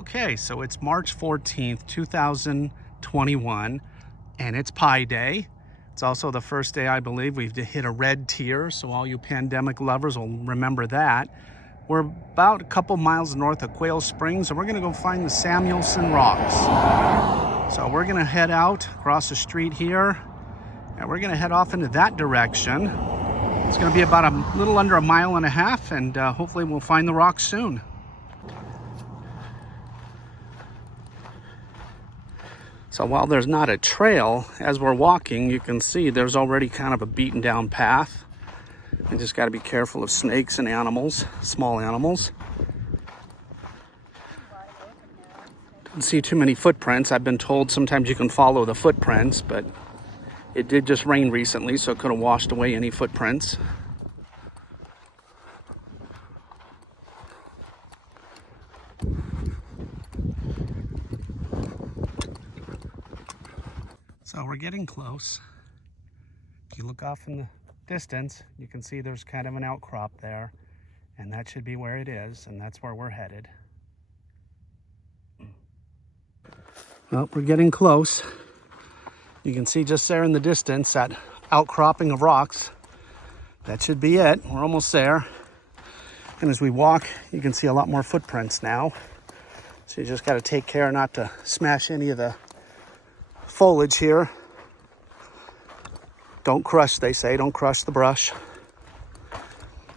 Okay, so it's March 14th, 2021, and it's Pi Day. It's also the first day, I believe, we've hit a red tier, so all you pandemic lovers will remember that. We're about a couple miles north of Quail Springs, and we're gonna go find the Samuelson rocks. So we're gonna head out across the street here, and we're gonna head off into that direction. It's gonna be about a little under a mile and a half, and hopefully we'll find the rocks soon. So while there's not a trail, as we're walking, you can see there's already kind of a beaten down path. You just got to be careful of snakes and animals, small animals. Don't see too many footprints. I've been told sometimes you can follow the footprints, but it did just rain recently, so it could have washed away any footprints. So we're getting close. If you look off in the distance, you can see there's kind of an outcrop there, and that should be where it is, and that's where we're headed. Well, we're getting close. You can see just there in the distance that outcropping of rocks. That should be it. We're almost there. And as we walk, you can see a lot more footprints now. So you just got to take care not to smash any of the foliage here. Don't crush, they say, don't crush the brush.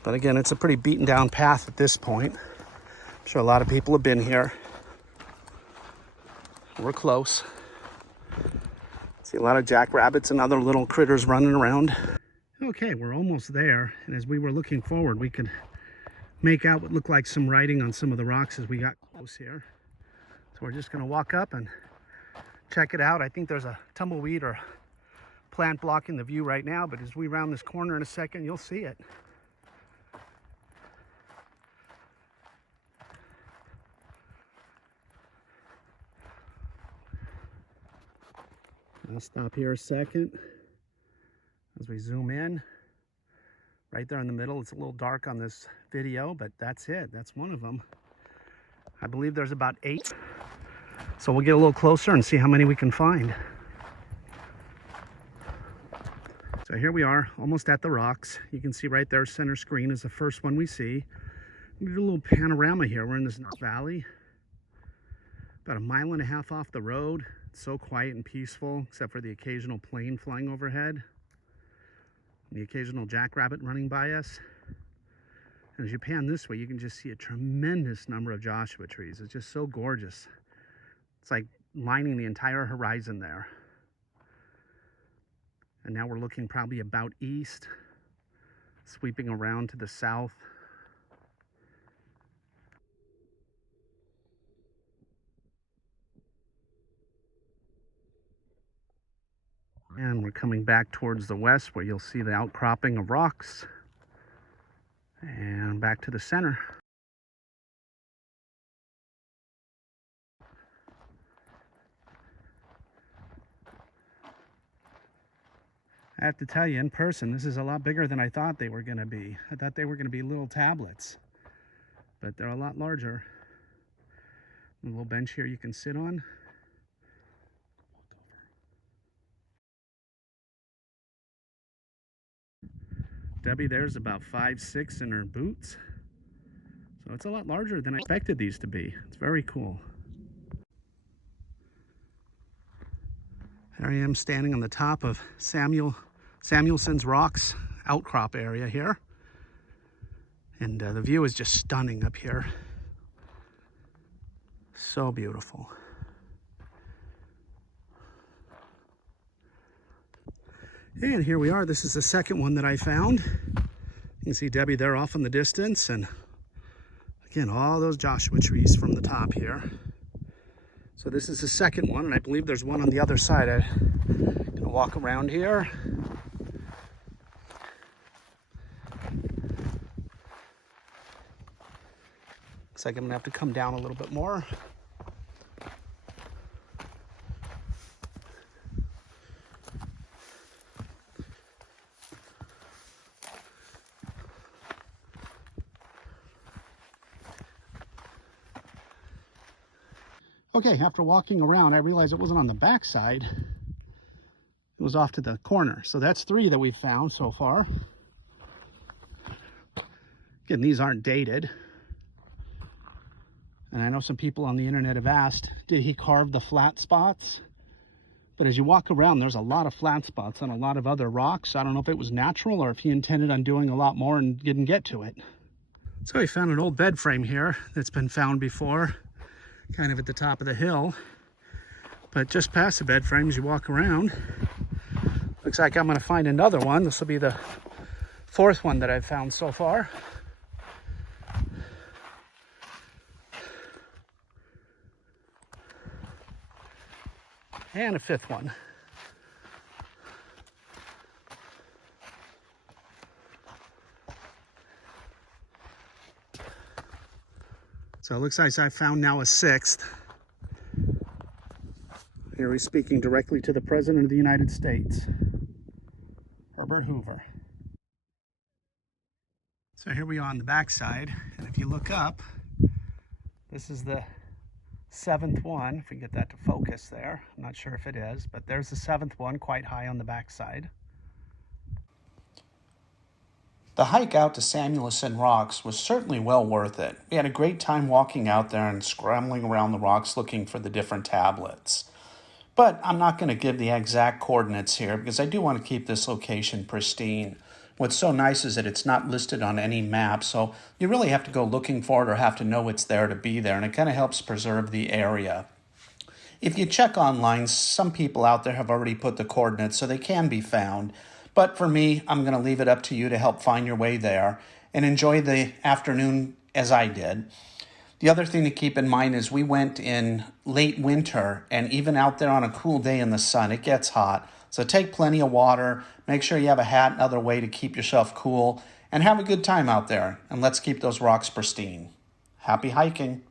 But again, it's a pretty beaten down path at this point. I'm sure a lot of people have been here. We're close. See a lot of jackrabbits and other little critters running around. Okay, we're almost there. And as we were looking forward, we could make out what looked like some writing on some of the rocks as we got close here. So we're just gonna walk up and check it out. I think there's a tumbleweed or plant blocking the view right now, but as we round this corner in a second, you'll see it. I'll stop here a second as we zoom in. Right there in the middle, it's a little dark on this video, but that's it. That's one of them. I believe there's about 8. So we'll get a little closer and see how many we can find. So here we are, almost at the rocks. You can see right there, center screen is the first one we see. We do a little panorama here. We're in this valley, about a mile and a half off the road. It's so quiet and peaceful, except for the occasional plane flying overhead, and the occasional jackrabbit running by us. And as you pan this way, you can just see a tremendous number of Joshua trees. It's just so gorgeous. It's like lining the entire horizon there. And now we're looking probably about east, sweeping around to the south. And we're coming back towards the west where you'll see the outcropping of rocks. And back to the center. I have to tell you, in person, this is a lot bigger than I thought they were going to be. I thought they were going to be little tablets, but they're a lot larger. A little bench here you can sit on. Debbie there's about 5'6" in her boots. So it's a lot larger than I expected these to be. It's very cool. There I am standing on the top of Samuelson's Rocks outcrop area here. And the view is just stunning up here. So beautiful. And here we are. This is the second one that I found. You can see Debbie there off in the distance. And again, all those Joshua trees from the top here. So this is the second one, and I believe there's one on the other side. I'm gonna walk around here. Looks like I'm gonna have to come down a little bit more. Okay, after walking around, I realized it wasn't on the back side. It was off to the corner. So that's 3 that we've found so far. Again, these aren't dated. And I know some people on the internet have asked, did he carve the flat spots? But as you walk around, there's a lot of flat spots on a lot of other rocks. I don't know if it was natural or if he intended on doing a lot more and didn't get to it. So we found an old bed frame here that's been found before, kind of at the top of the hill. But just past the bed frame, as you walk around, looks like I'm going to find another one. This will be the 4th one that I've found so far. And a 5th one. So it looks like I found now a 6th. Here he's speaking directly to the President of the United States, Herbert Hoover. So here we are on the back side, and if you look up, this is the 7th one. If we get that to focus there, I'm not sure if it is, but there's the 7th one, quite high on the back side. The hike out to Samuelson Rocks was certainly well worth it. We had a great time walking out there and scrambling around the rocks looking for the different tablets. But I'm not going to give the exact coordinates here because I do want to keep this location pristine. What's so nice is that it's not listed on any map, so you really have to go looking for it or have to know it's there to be there, and it kind of helps preserve the area. If you check online, some people out there have already put the coordinates, so they can be found. But for me, I'm going to leave it up to you to help find your way there and enjoy the afternoon as I did. The other thing to keep in mind is we went in late winter, and even out there on a cool day in the sun, it gets hot. So take plenty of water, make sure you have a hat and other way to keep yourself cool, and have a good time out there. And let's keep those rocks pristine. Happy hiking.